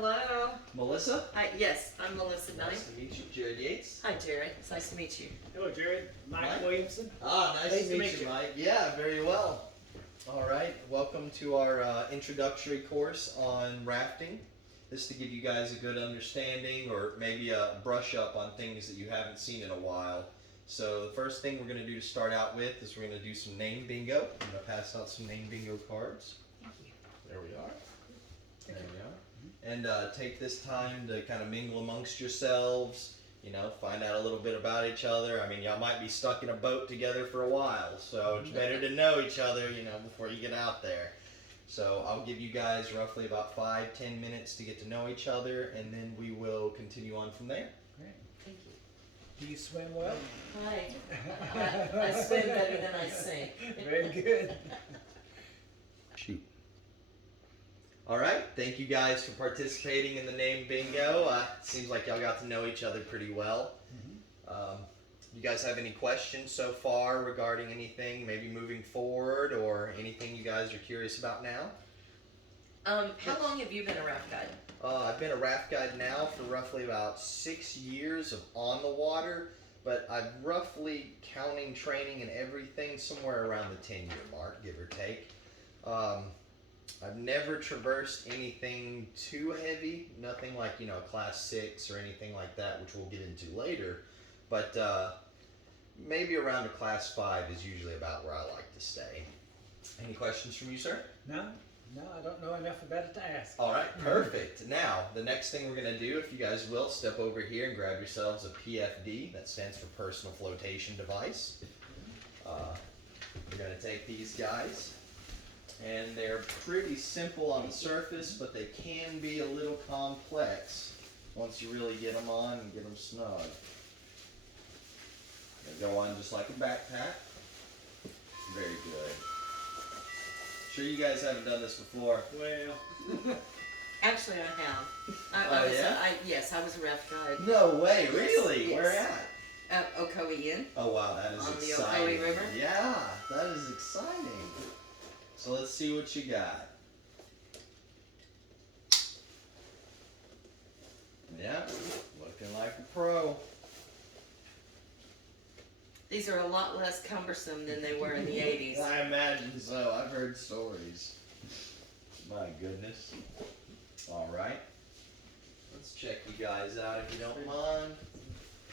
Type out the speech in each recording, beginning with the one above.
Hello. Melissa? Hi. Yes, I'm Melissa Knight. Nice to meet you. Jared Yates? Hi, Jared. It's nice to meet you. Hello, Jared. Mike Williamson. Ah, nice to meet you, Mike. Yeah, very well. All right, welcome to our introductory course on rafting. This is to give you guys a good understanding or maybe a brush up on things that you haven't seen in a while. So the first thing we're going to do to start out with is we're going to do some name bingo. I'm going to pass out some name bingo cards. Thank you. There we are. There we are. And take this time to kind of mingle amongst yourselves, you know, find out a little bit about each other. I mean, y'all might be stuck in a boat together for a while, so it's better to know each other, you know, before you get out there. So I'll give you guys roughly about 5-10 minutes to get to know each other, and then we will continue on from there. Great. Thank you. Do you swim well? Hi. I swim better than I sing. Very good. Shoot. All right, thank you guys for participating in the name bingo. Seems like y'all got to know each other pretty well. You guys have any questions so far regarding anything, maybe moving forward, or anything you guys are curious about now? How long have you been a raft guide? I've been a raft guide now for roughly about 6 years of on the water, but I'm roughly counting training and everything somewhere around the 10-year mark, give or take. I've never traversed anything too heavy, nothing like, you know, class 6 or anything like that, which we'll get into later, but maybe around a class 5 is usually about where I like to stay. Any questions from you, sir? No, I don't know enough about it to ask. All right, perfect. Now, the next thing we're going to do, if you guys will, step over here and grab yourselves a PFD. That stands for Personal Flotation Device. We're going to take these guys, and they're pretty simple on the surface, but they can be a little complex once you really get them on and get them snug. They go on just like a backpack. Very good. Sure you guys haven't done this before. Well, Actually, I have. Oh, yeah? Yes, I was a raft guide. No way, really? Yes. Where at? Ocoee Inn. Oh wow, that is On the exciting. Ocoee River? Yeah, that is exciting. So let's see what you got. Yeah, looking like a pro. These are a lot less cumbersome than they were in the 80s. I imagine so. I've heard stories. My goodness. All right. Let's check you guys out if you don't mind.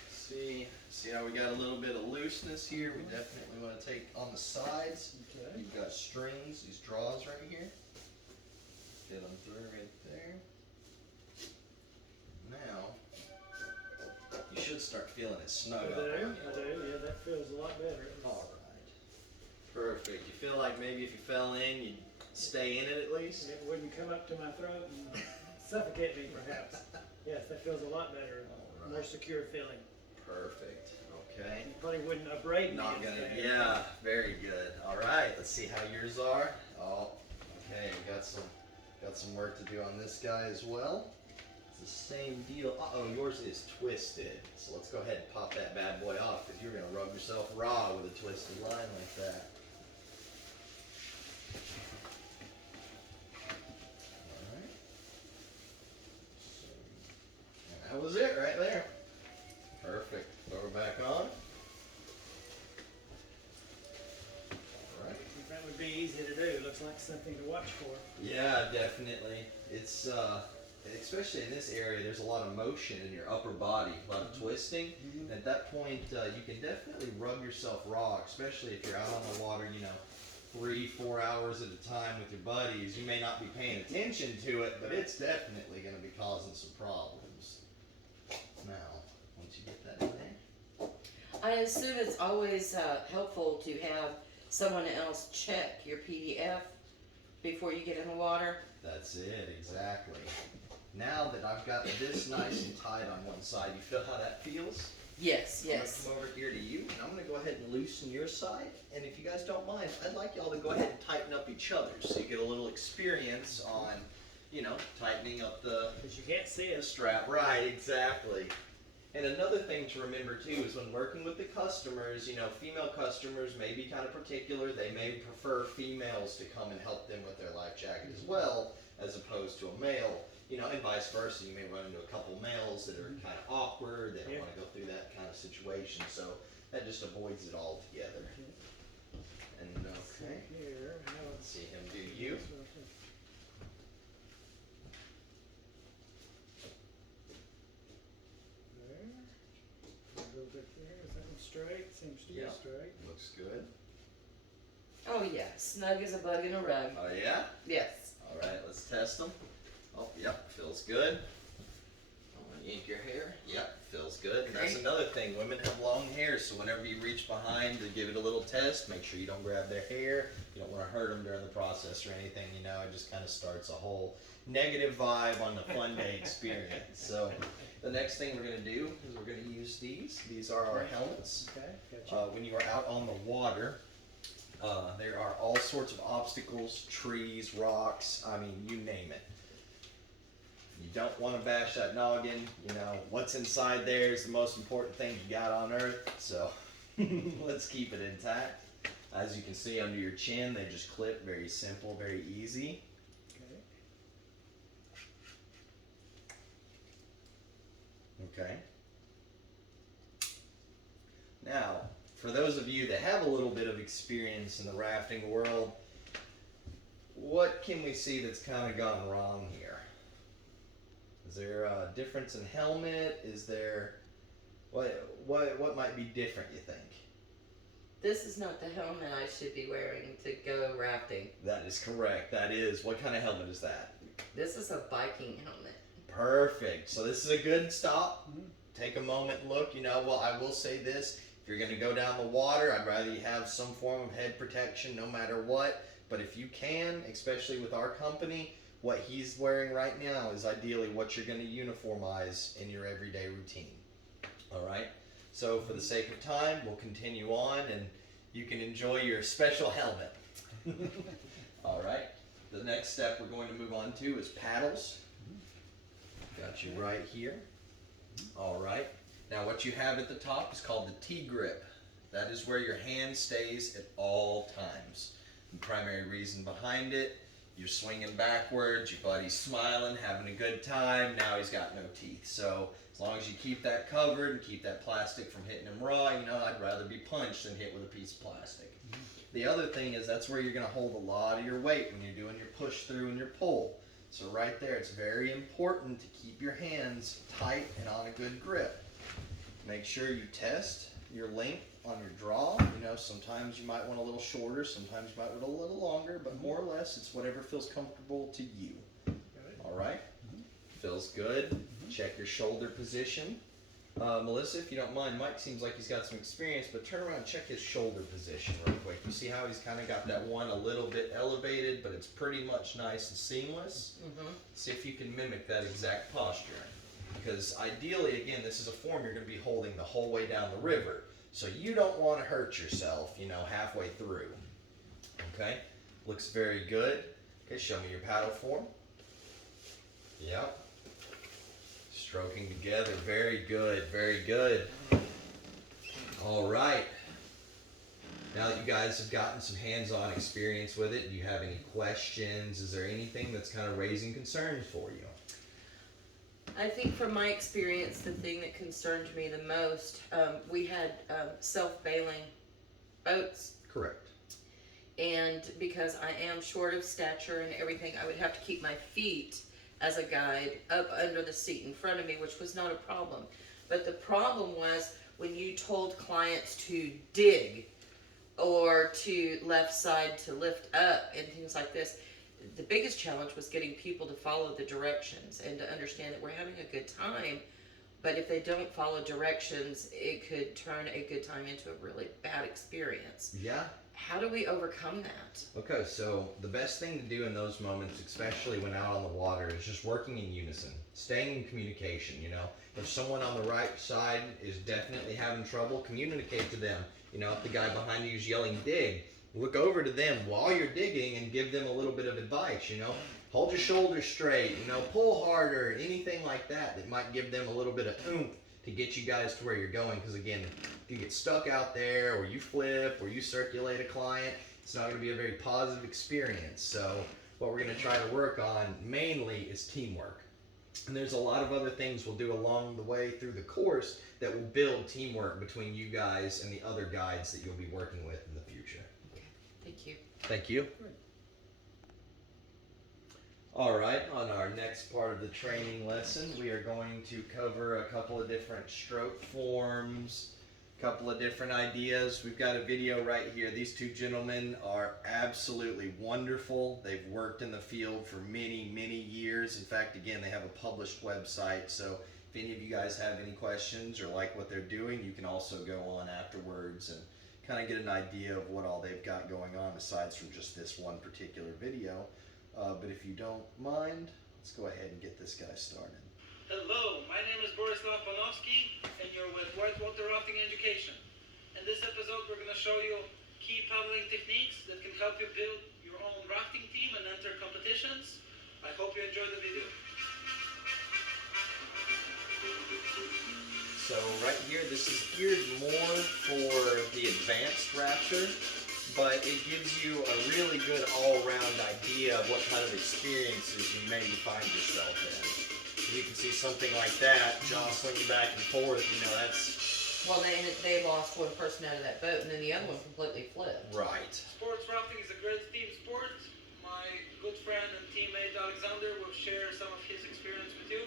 See how we got a little bit of looseness here. We definitely want to take on the sides. okay. You've got strings, these draws right here. Get them through right there. Now, you should start feeling it snug I up. do, on you. I do. Yeah, that feels a lot better. All right. Perfect. You feel like maybe if you fell in, you'd stay in it at least? It wouldn't come up to my throat and suffocate me, perhaps. Yes, that feels a lot better. All More right. secure feeling. Perfect. Okay. You probably wouldn't abrade me. Not gonna. instead. Yeah. Very good. All right. Let's see how yours are. Oh. Okay. Got some work to do on this guy as well. It's the same deal. Uh-oh, yours is twisted. So let's go ahead and pop that bad boy off because you're going to rub yourself raw with a twisted line like that. Alright. And that was it right there. Perfect. Throw her back on. Alright. That would be easy to do. Looks like something to watch for. Yeah, definitely. It's especially in this area, there's a lot of motion in your upper body, a lot of twisting. And at that point, you can definitely rub yourself raw, especially if you're out on the water, you know, 3-4 hours at a time with your buddies. You may not be paying attention to it, but it's definitely going to be causing some problems. Now, once you get that in there. I assume it's always helpful to have someone else check your PDF before you get in the water. That's it, exactly. Now that I've got this nice and tight on one side, you feel how that feels? Yes, I'm yes. gonna come over here to you, and I'm gonna go ahead and loosen your side. And if you guys don't mind, I'd like y'all to go ahead and tighten up each other, so you get a little experience on, you know, tightening up the Because you can't see us. strap. Right, exactly. And another thing to remember too is when working with the customers, you know, female customers may be kind of particular. They may prefer females to come and help them with their life jacket as well, as opposed to a male. You know, and vice versa. You may run into a couple males that are kind of awkward. They don't Yeah. want to go through that kind of situation. So that just avoids it altogether. And See here, I have let's see him do you. There. A little bit there. Is that one straight? Seems to be Yeah. straight. Looks good. Oh yeah, snug as a bug in a rug. Oh yeah. Yes. All right, let's test them. Oh, yep, feels good. Yank your hair. Yep, feels good. And that's Great. another thing. Women have long hair, so whenever you reach behind to give it a little test, make sure you don't grab their hair. You don't want to hurt them during the process or anything. You know, it just kind of starts a whole negative vibe on the fun day experience. So the next thing we're going to do is we're going to use these. These are our helmets. Okay, gotcha. When you are out on the water, there are all sorts of obstacles, trees, rocks, I mean, you name it. You don't want to bash that noggin. You know, what's inside there is the most important thing you got on earth, so let's keep it intact. As you can see under your chin, they just clip, very simple, very easy. Okay. Okay. Now, for those of you that have a little bit of experience in the rafting world, what can we see that's kind of gone wrong here? Is there a difference in helmet? Is there what might be different, you think? This is not the helmet I should be wearing to go rafting. That is correct. That is. What kind of helmet is that? This is a biking helmet. Perfect. So this is a good stop. Take a moment and look. You know, well, I will say this. If you're going to go down the water, I'd rather you have some form of head protection no matter what. But if you can, especially with our company, what he's wearing right now is ideally what you're going to uniformize in your everyday routine. All right? So for the sake of time, we'll continue on and you can enjoy your special helmet. All right? The next step we're going to move on to is paddles. Got you right here. All right. Now what you have at the top is called the T-grip. That is where your hand stays at all times. The primary reason behind it, you're swinging backwards, your buddy's smiling, having a good time, now he's got no teeth. So as long as you keep that covered and keep that plastic from hitting him raw, you know, I'd rather be punched than hit with a piece of plastic. The other thing is that's where you're going to hold a lot of your weight when you're doing your push through and your pull. So right there, it's very important to keep your hands tight and on a good grip. Make sure you test your length on your draw. You know, sometimes you might want a little shorter, sometimes you might want a little longer, but more or less it's whatever feels comfortable to you. All right? Feels good. Check your shoulder position. Melissa, if you don't mind, Mike seems like he's got some experience, but turn around and check his shoulder position real quick. You see how he's kind of got that one a little bit elevated, but it's pretty much nice and seamless? See if you can mimic that exact posture. Because ideally, again, this is a form you're going to be holding the whole way down the river. So you don't want to hurt yourself, you know, halfway through. Okay? Looks very good. Okay, show me your paddle form. Yep. Stroking together. Very good. Very good. All right. Now that you guys have gotten some hands-on experience with it, do you have any questions? Is there anything that's kind of raising concerns for you? I think from my experience, the thing that concerned me the most, we had self-bailing boats. Correct. And because I am short of stature and everything, I would have to keep my feet as a guide up under the seat in front of me, which was not a problem. But the problem was when you told clients to dig or to left side to lift up and things like this. The biggest challenge was getting people to follow the directions and to understand that we're having a good time, but if they don't follow directions, it could turn a good time into a really bad experience. Yeah. How do we overcome that? Okay, so the best thing to do in those moments, especially when out on the water, is just working in unison, staying in communication, you know. If someone on the right side is definitely having trouble, communicate to them. You know, if the guy behind you is yelling, dig, look over to them while you're digging and give them a little bit of advice, you know. Hold your shoulders straight, you know, pull harder, anything like that that might give them a little bit of oomph to get you guys to where you're going. Because again, if you get stuck out there or you flip or you circulate a client, it's not going to be a very positive experience. So what we're going to try to work on mainly is teamwork. And there's a lot of other things we'll do along the way through the course that will build teamwork between you guys and the other guides that you'll be working with in the future. Thank you. Thank you. All right, on our next part of the training lesson, we are going to cover a couple of different stroke forms, a couple of different ideas. We've got a video right here. These two gentlemen are absolutely wonderful. They've worked in the field for many, many years. In fact, again, they have a published website, so if any of you guys have any questions or like what they're doing, you can also go on afterwards and kind of get an idea of what all they've got going on aside from just this one particular video. But if you don't mind, let's go ahead and get this guy started. Hello, my name is Borislav Panovsky, and you're with Whitewater Rafting Education. In this episode, we're going to show you key paddling techniques that can help you build your own rafting team and enter competitions. I hope you enjoy the video. So right here, this is geared more for the advanced rafter, but it gives you a really good all-around idea of what kind of experiences you may find yourself in. You can see something like that, jostling you back and forth, that's... Well, they lost one person out of that boat, and then the other one completely flipped. Right. Sports rafting is a great team sport. My good friend and teammate Alexander will share some of his experience with you.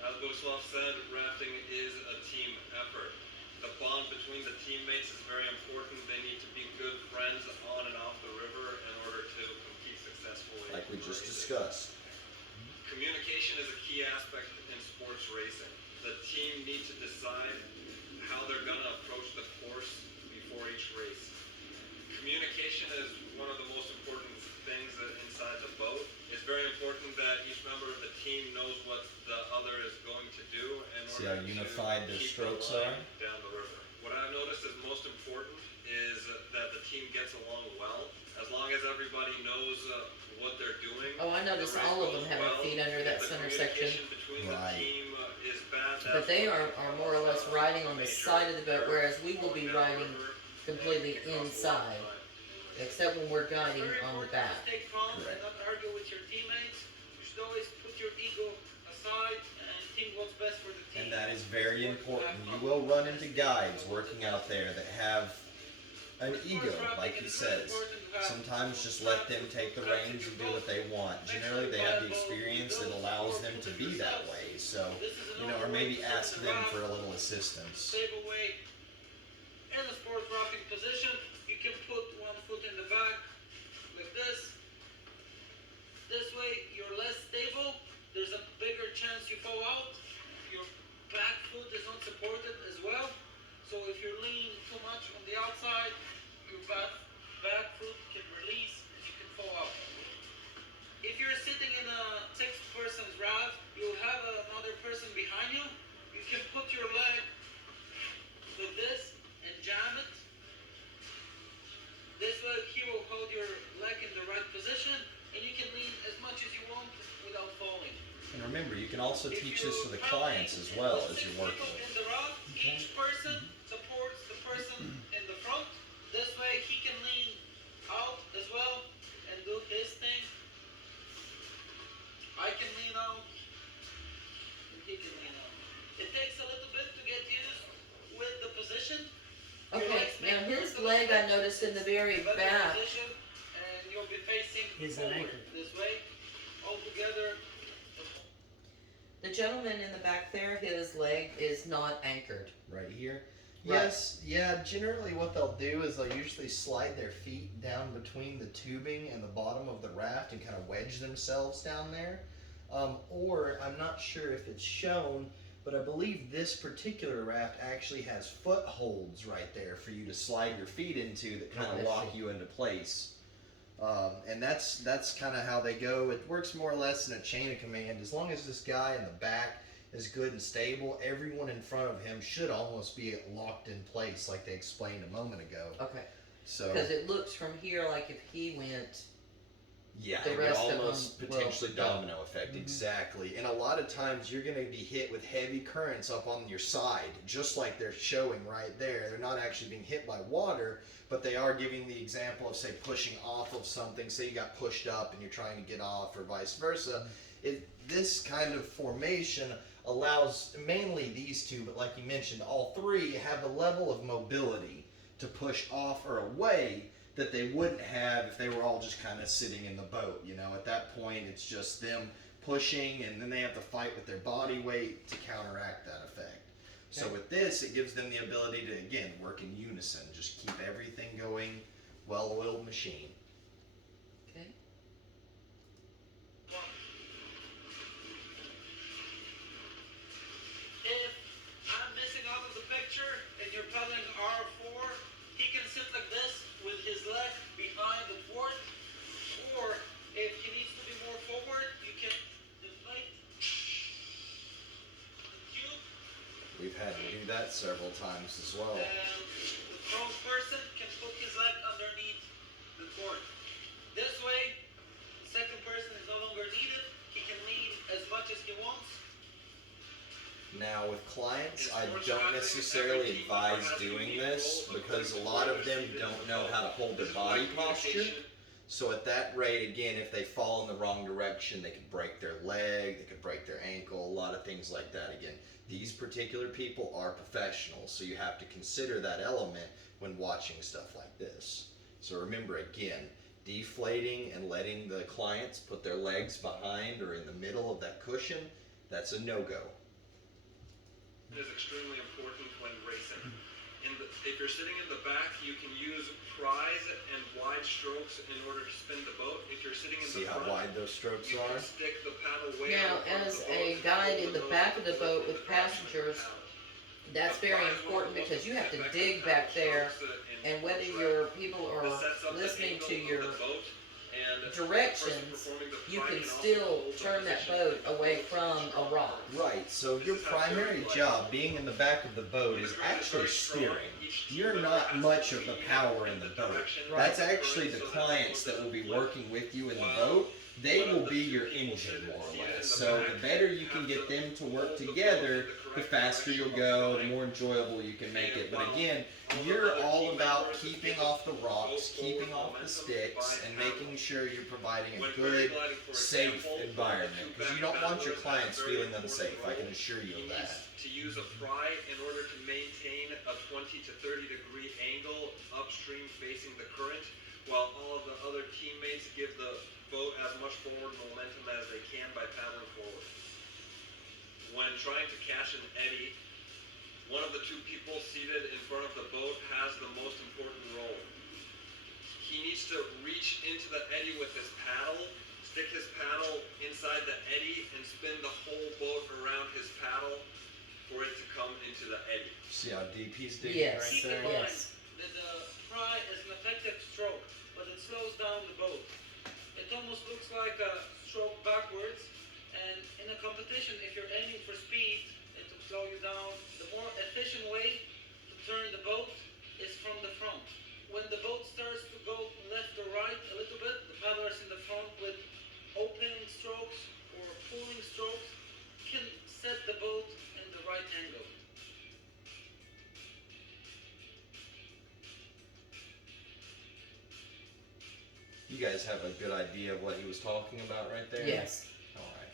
As Borislav said, rafting is a team effort. The bond between the teammates is very important. They need to be good friends on and off the river in order to compete successfully. Like we just in races. discussed. Communication is a key aspect in sports racing. The team needs to decide how they're going to approach the course before each race. Communication is one of the most important things inside the boat. It's very important that each member of the team knows what the other is going to do in See order how unified to the keep strokes the line are? down the river. What I've noticed is most important is that the team gets along well. As long as everybody knows what they're doing. Oh, I noticed the race all of them goes have their well. feet under that If the center section. communication between Right. the team is bad, But that's they what are more or less causes, riding on the major side of the boat, whereas we will going be down the riding river completely and across the inside, line. except when we're guiding Very on the important back. to stay calm Correct. and not argue with your teammates. You should always put your ego aside and think what's best for the team. And that is very Work to important. have You fun. will run into guides working out there that have an ego, like he says. Sometimes just let them take the reins and do what they want. Generally, they have the experience that allows them to be that way. So, or maybe ask them for a little assistance. Stable weight. In the sports rafting position, you can put one foot in the back like this. This way, you're less stable. There's a bigger chance you fall out. Your back foot is not supported as well. So if you're leaning too much on the outside, your back foot can release and you can fall out. If you're sitting in a 6-person's raft, you'll have another person behind you. You can put your leg like this and jam it. This way he will hold your leg in the right position and you can lean as much as you want without falling. And remember, you can also If teach you this to the paddling clients as well with as 6 you're working people with. in the raft, each person supports the person in the front. This way he can lean out as well and do his thing. I can lean out and he can lean out. It takes a little bit to get used with the position. Your Okay, legs may now his hurt a leg little I bit, noticed in the very but the back. position, and you'll be facing He's an forward anchor. this way. All together. The gentleman in the back there, his leg is not anchored. Right here? Right. Yes, yeah, generally what they'll do is they'll usually slide their feet down between the tubing and the bottom of the raft and kind of wedge themselves down there. Or, I'm not sure if it's shown, but I believe this particular raft actually has footholds right there for you to slide your feet into that kind Oh, I of lock see. you into place. And that's kind of how they go. It works more or less in a chain of command. As long as this guy in the back is good and stable, everyone in front of him should almost be locked in place, like they explained a moment ago. Okay, So because it looks from here like if he went Yeah, the it would rest of them almost will potentially go. domino effect. Exactly. And a lot of times you're going to be hit with heavy currents up on your side, just like they're showing right there. They're not actually being hit by water, but they are giving the example of, say, pushing off of something. Say you got pushed up and you're trying to get off, or vice versa. This kind of formation allows mainly these two, but like you mentioned, all three have a level of mobility to push off or away that they wouldn't have if they were all just kind of sitting in the boat. You know, at that point, it's just them pushing, and then they have to fight with their body weight to counteract that effect. So Okay. with this, it gives them the ability to, again, work in unison, just keep everything going, well-oiled machine. Okay. If I'm missing out of the picture and you're paddling R4, he can sit like this with his leg behind the thwart. Or if he needs to be more forward, you can deflate the tube, We've had to do that several times as well. and the prone person can put his leg underneath the thwart. This way, the second person is no longer needed. He can lean as much as he wants. Now, with clients, I don't necessarily advise doing this because a lot of them don't know how to hold their body posture. So at that rate, again, if they fall in the wrong direction, they could break their leg, they could break their ankle, a lot of things like that. Again, these particular people are professionals, so you have to consider that element when watching stuff like this. So remember, again, deflating and letting the clients put their legs behind or in the middle of that cushion, that's a no-go. Is extremely important when racing. If you're sitting in the back, you can use prise and wide strokes in order to spin the boat. If you're sitting in See the how front, wide those strokes you are? can stick the paddle way Now, out front of as the a boat, guide hold in the nose back of the boat in with the direction of the passengers, paddle. that's very important because you have to dig back there, and whether your people are listening to your directions, you can still turn that boat away from a rock. Right, so your primary job being in the back of the boat is actually steering. You're not much of the power in the boat. That's actually the clients that will be working with you in the boat. They will be your engine, more or less. So the better you can get them to work together, the faster you'll go, the more enjoyable you can make it. But again, you're all about keeping off the rocks, keeping off the sticks, and making sure you're providing a good, safe environment. Because you don't want your clients feeling unsafe, I can assure you of that. To use a pry in order to maintain a 20 to 30 degree angle upstream facing the current, while all of the other teammates give the boat as much forward momentum as they can by paddling forward. When trying to catch an eddy, one of the two people seated in front of the boat has the most important role. He needs to reach into the eddy with his paddle, stick his paddle inside the eddy, and spin the whole boat around his paddle for it to come into the eddy. See how deep he's digging Yes. right Keep there? in mind Yes. that the pry is an effective stroke, but it slows down the boat. It almost looks like a stroke backwards, and in a competition, if you're aiming for speed and to slow you down, the more efficient way to turn the boat is from the front. When the boat starts to go left or right a little bit, the paddlers in the front with opening strokes or pulling strokes can set the boat in the right angle. You guys have a good idea of what he was talking about right there? Yes. Alright.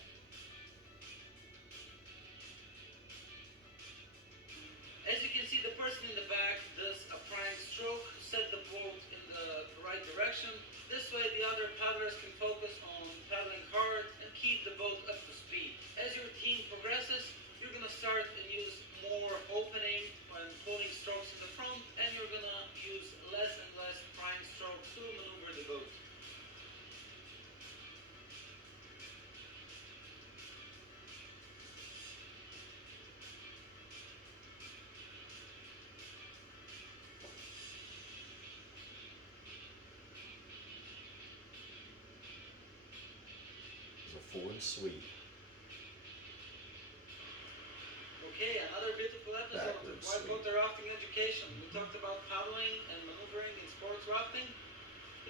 As you can see, the person in the back does a prime stroke to set the boat in the right direction. This way the other paddlers can focus on paddling hard and keep the boat up to speed. As your team progresses, you're going to start and use more opening and pulling strokes in the front, and you're going to use less and less prime strokes to maneuver the boat. It's a forward sweep. Okay, another beautiful episode of Backwards Whitewater Rafting Education. We talked about paddling and maneuvering in sports rafting.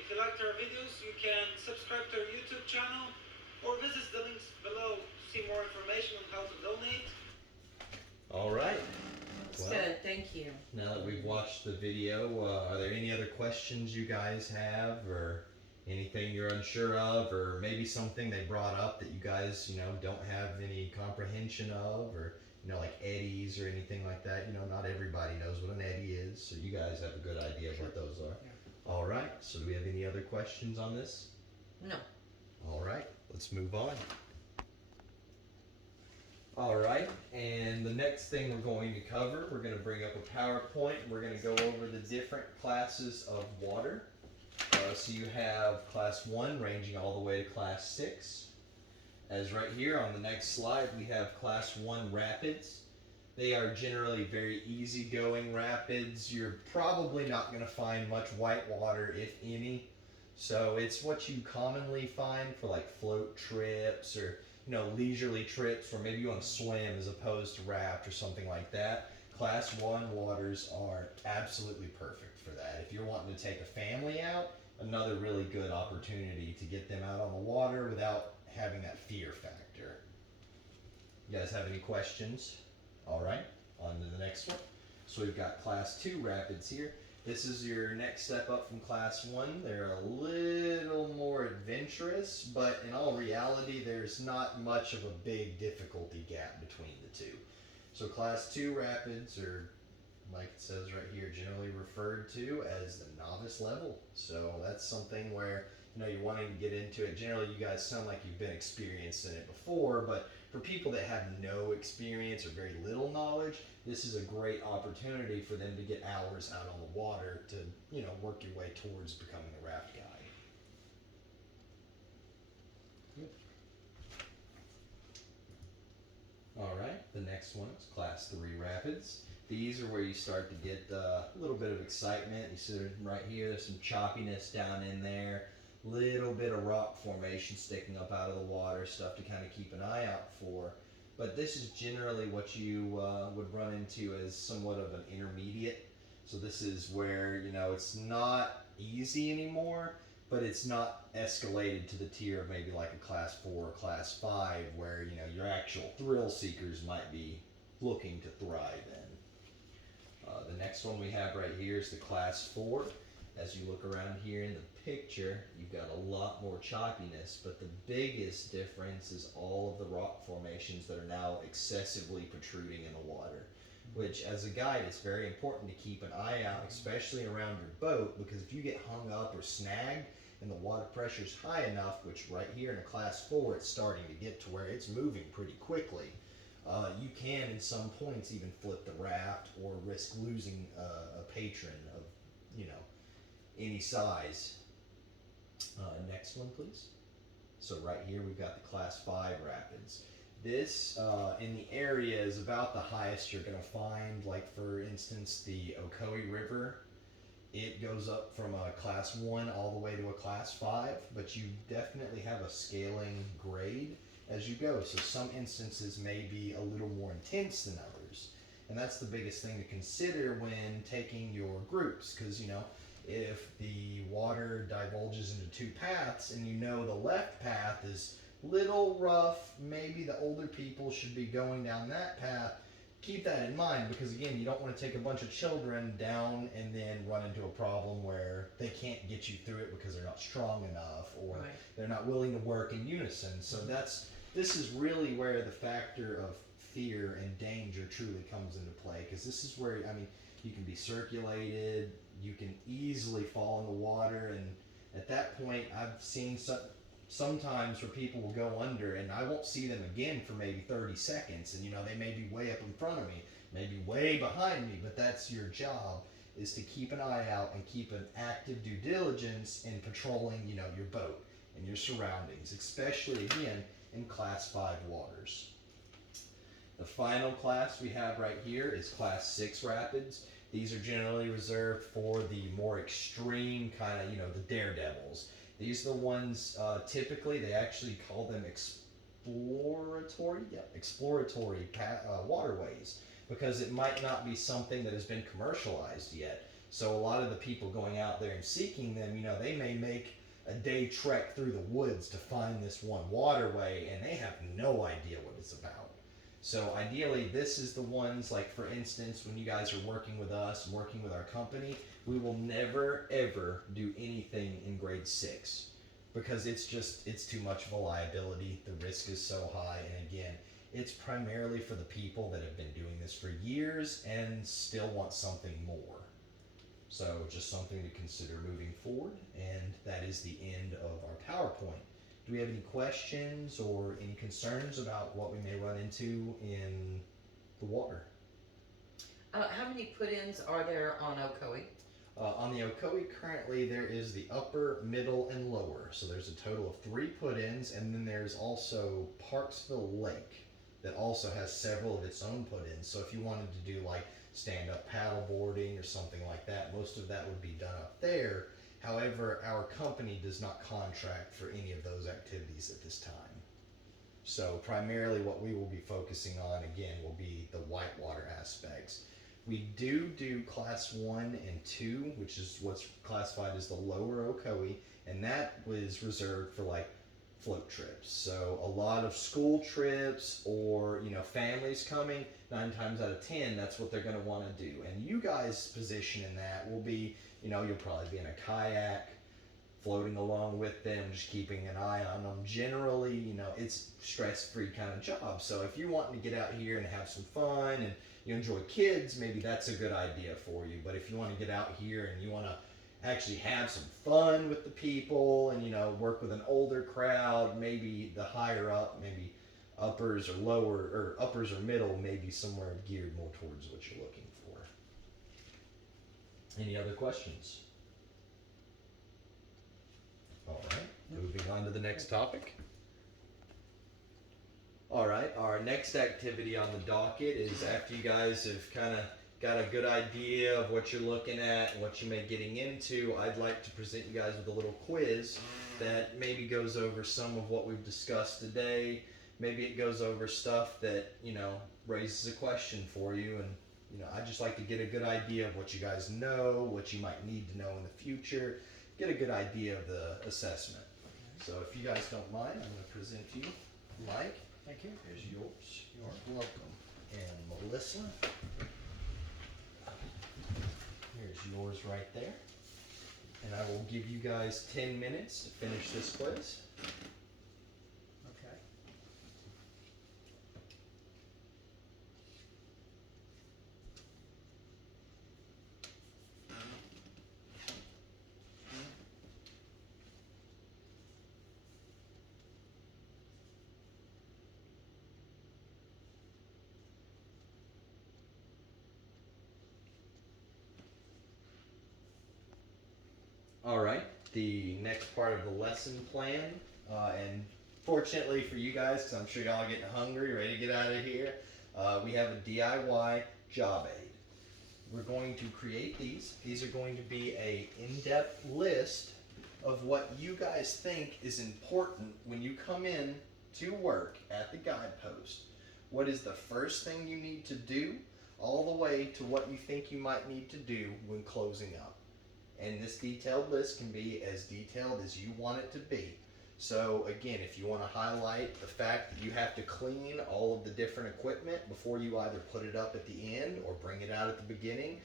If you liked our videos, you can subscribe to our YouTube channel or visit the links below to see more information on how to donate. All right. It's Well, good, thank you. now that we've watched the video, are there any other questions you guys have, or anything you're unsure of, or maybe something they brought up that you guys, don't have any comprehension of, or like eddies or anything like that? Not everybody knows what an eddy is, so you guys have a good idea of what those are. Yeah. All right. So do we have any other questions on this? No. All right. Let's move on. All right, and the next thing we're going to cover, we're going to bring up a PowerPoint. We're going to go over the different classes of water. So you have Class 1 ranging all the way to Class 6. As right here on the next slide, we have Class 1 rapids. They are generally very easygoing rapids. You're probably not going to find much white water, if any. So it's what you commonly find for like float trips or leisurely trips where maybe you want to swim as opposed to raft or something like that. Class 1 waters are absolutely perfect for that. If you're wanting to take a family out, another really good opportunity to get them out on the water without having that fear factor. You guys have any questions? All right, on to the next one. So we've got Class 2 rapids here. This is your next step up from Class 1. They're a little more adventurous, but in all reality, there's not much of a big difficulty gap between the two. So Class 2 rapids are, like it says right here, generally referred to as the novice level. So that's something where you're wanting to get into it. Generally, you guys sound like you've been experienced in it before, but for people that have no experience or very little knowledge, this is a great opportunity for them to get hours out on the water to, work your way towards becoming a raft guide. All right, the next one is Class 3 rapids. These are where you start to get a little bit of excitement. You see right here, there's some choppiness down in there. Little bit of rock formation sticking up out of the water, stuff to kind of keep an eye out for. But this is generally what you would run into as somewhat of an intermediate. So this is where, it's not easy anymore, but it's not escalated to the tier of maybe like a Class 4 or Class 5 where, your actual thrill seekers might be looking to thrive in. The next one we have right here is the Class 4. As you look around here in the picture, you've got a lot more choppiness, but the biggest difference is all of the rock formations that are now excessively protruding in the water, which as a guide, it's very important to keep an eye out, especially around your boat, because if you get hung up or snagged and the water pressure is high enough, which right here in a Class 4, it's starting to get to where it's moving pretty quickly, you can, in some points, even flip the raft or risk losing a patron of, any size. Next one, please. So right here we've got the Class 5 rapids. This in the area is about the highest you're going to find. Like for instance, the Ocoee River, it goes up from a Class 1 all the way to a Class 5, but you definitely have a scaling grade as you go. So some instances may be a little more intense than others. And that's the biggest thing to consider when taking your groups, because if the water divulges into two paths and the left path is little rough, maybe the older people should be going down that path. Keep that in mind, because again, you don't want to take a bunch of children down and then run into a problem where they can't get you through it because they're not strong enough or Right. they're not willing to work in unison. So this is really where the factor of fear and danger truly comes into play, because this is where, you can be circulated, you can easily fall in the water, and at that point, I've seen sometimes where people will go under, and I won't see them again for maybe 30 seconds, and they may be way up in front of me, maybe way behind me, but that's your job, is to keep an eye out and keep an active due diligence in patrolling, your boat and your surroundings, especially, again, in Class 5 waters. The final class we have right here is Class 6 rapids. These are generally reserved for the more extreme kind of, the daredevils. These are the ones, typically, they actually call them exploratory waterways, because it might not be something that has been commercialized yet. So a lot of the people going out there and seeking them, you know, they may make a day trek through the woods to find this one waterway, and they have no idea what it's about. So ideally, this is the ones, like for instance, when you guys are working with us and working with our company, we will never ever do anything in grade 6 because it's too much of a liability. The risk is so high, and again, it's primarily for the people that have been doing this for years and still want something more. So just something to consider moving forward, and that is the end of our PowerPoint. Do we have any questions or any concerns about what we may run into in the water? How many put-ins are there on Ocoee? On the Ocoee, currently there is the upper, middle, and lower. So there's a total of 3 put-ins, and then there's also Parksville Lake that also has several of its own put-ins. So if you wanted to do like stand-up paddle boarding or something like that, most of that would be done up there. However, our company does not contract for any of those activities at this time. So primarily what we will be focusing on, again, will be the whitewater aspects. We do class 1 and 2, which is what's classified as the lower Ocoee, and that was reserved for like float trips. So a lot of school trips or, you know, families coming, 9 times out of 10, that's what they're going to want to do. And you guys' position in that will be, you know, you'll probably be in a kayak, floating along with them, just keeping an eye on them. Generally, you know, it's stress-free kind of job. So if you're wanting to get out here and have some fun and you enjoy kids, maybe that's a good idea for you. But if you want to get out here and you want to actually have some fun with the people and, you know, work with an older crowd, maybe the higher up, maybe uppers or lower, or uppers or middle, maybe somewhere geared more towards what you're looking for. Any other questions? All right, moving on to the next topic. All right, our next activity on the docket is after you guys have kind of got a good idea of what you're looking at and what you may be getting into, I'd like to present you guys with a little quiz that maybe goes over some of what we've discussed today. Maybe it goes over stuff that, you know, raises a question for you, and, you know, I'd just like to get a good idea of what you guys know, what you might need to know in the future, get a good idea of the assessment. So if you guys don't mind, I'm going to present to you Mike. Thank you. Here's yours. You're welcome. And Melissa. Here's yours right there. And I will give you guys 10 minutes to finish this quiz. Okay. All right, the next part of the lesson plan, and fortunately for you guys, because I'm sure y'all are getting hungry, ready to get out of here, we have a DIY job aid. We're going to create these. These are going to be a in-depth list of what you guys think is important when you come in to work at the guidepost. What is the first thing you need to do, all the way to what you think you might need to do when closing up. And this detailed list can be as detailed as you want it to be. So again, if you want to highlight the fact that you have to clean all of the different equipment before you either put it up at the end or bring it out at the beginning,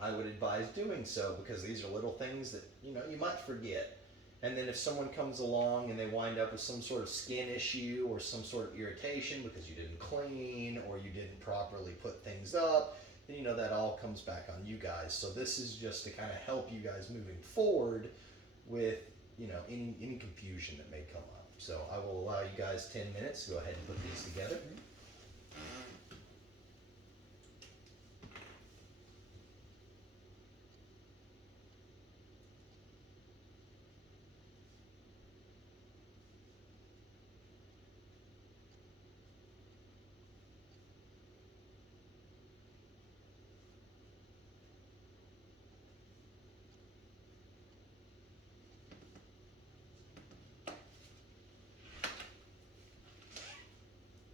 I would advise doing so, because these are little things that, you know, you might forget. And then if someone comes along and they wind up with some sort of skin issue or some sort of irritation because you didn't clean or you didn't properly put things up, then, you know, that all comes back on you guys. So this is just to kind of help you guys moving forward with, you know, any confusion that may come up. So I will allow you guys 10 minutes to go ahead and put these together.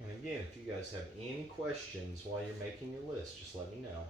And again, if you guys have any questions while you're making your list, just let me know.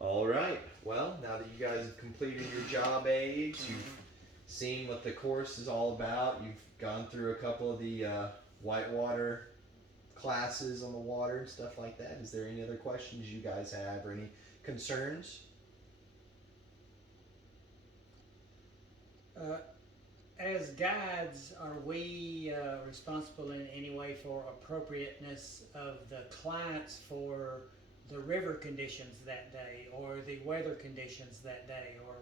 All right. Well, now that you guys have completed your job aids, you've seen what the course is all about. You've gone through a couple of the whitewater classes on the water and stuff like that. Is there any other questions you guys have or any concerns? As guides, are we responsible in any way for appropriateness of the clients for the river conditions that day or the weather conditions that day? Or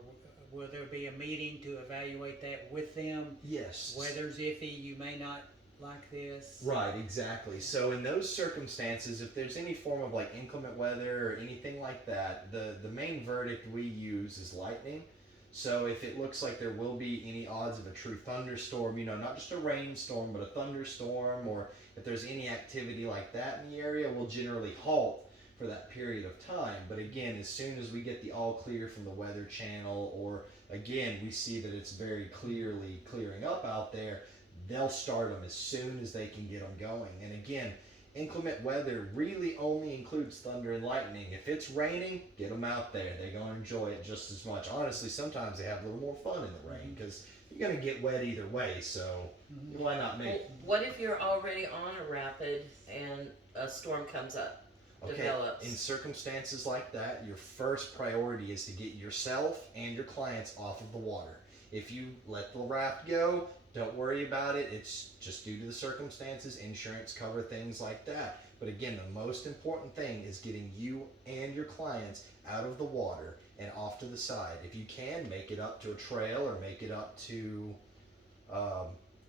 will there be a meeting to evaluate that with them? Yes. Weather's iffy, you may not like this. Right, exactly. So in those circumstances, if there's any form of like inclement weather or anything like that, the main verdict we use is lightning. So if it looks like there will be any odds of a true thunderstorm, not just a rainstorm, but a thunderstorm, or if there's any activity like that in the area, we'll generally halt for that period of time. But again, as soon as we get the all clear from the Weather Channel, or again, we see that it's very clearly clearing up out there, they'll start them as soon as they can get them going. And again, inclement weather really only includes thunder and lightning. If it's raining, get them out there. They're going to enjoy it just as much. Honestly, sometimes they have a little more fun in the rain because you're going to get wet either way. So why not make? Well, what if you're already on a rapid and a storm comes up, develops? In circumstances like that, your first priority is to get yourself and your clients off of the water. If you let the raft go, don't worry about it. It's just due to the circumstances. Insurance cover things like that. But again, the most important thing is getting you and your clients out of the water and off to the side. If you can, make it up to a trail or make it up to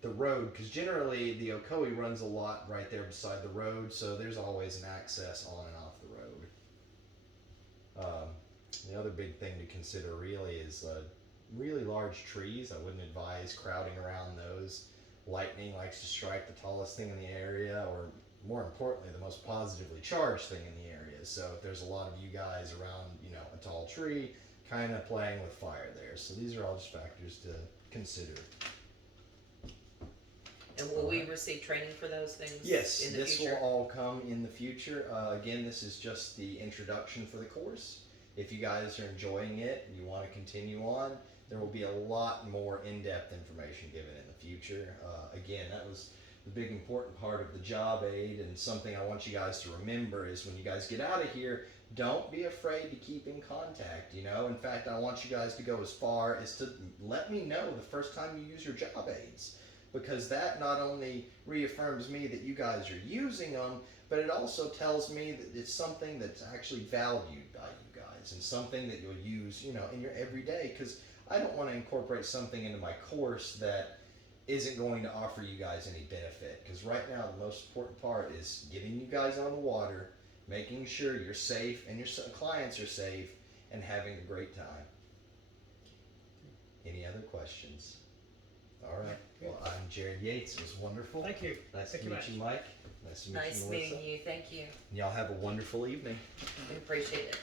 the road, because generally the Ocoee runs a lot right there beside the road, so there's always an access on and off the road. The other big thing to consider really is really large trees. I wouldn't advise crowding around those. Lightning likes to strike the tallest thing in the area, or more importantly, the most positively charged thing in the area. So if there's a lot of you guys around, a tall tree, kind of playing with fire there. So these are all just factors to consider. And will we receive training for those things Yes, in the this future? will all come in the future. Again, this is just the introduction for the course. If you guys are enjoying it and you want to continue on, there will be a lot more in-depth information given in the future. Again, that was the big important part of the job aid, and something I want you guys to remember is when you guys get out of here, don't be afraid to keep in contact. In fact, I want you guys to go as far as to let me know the first time you use your job aids, because that not only reaffirms me that you guys are using them, but it also tells me that it's something that's actually valued by you guys and something that you'll use, in your everyday. Because I don't want to incorporate something into my course that isn't going to offer you guys any benefit. Because right now, the most important part is getting you guys on the water, making sure you're safe and your clients are safe, and having a great time. Any other questions? All right. Well, I'm Jared Yates. It was wonderful. Thank you. Nice Thank to you meet much. you, Mike. Nice to meet Nice you, Melissa. meeting you. Thank you. And y'all have a wonderful evening. We appreciate it.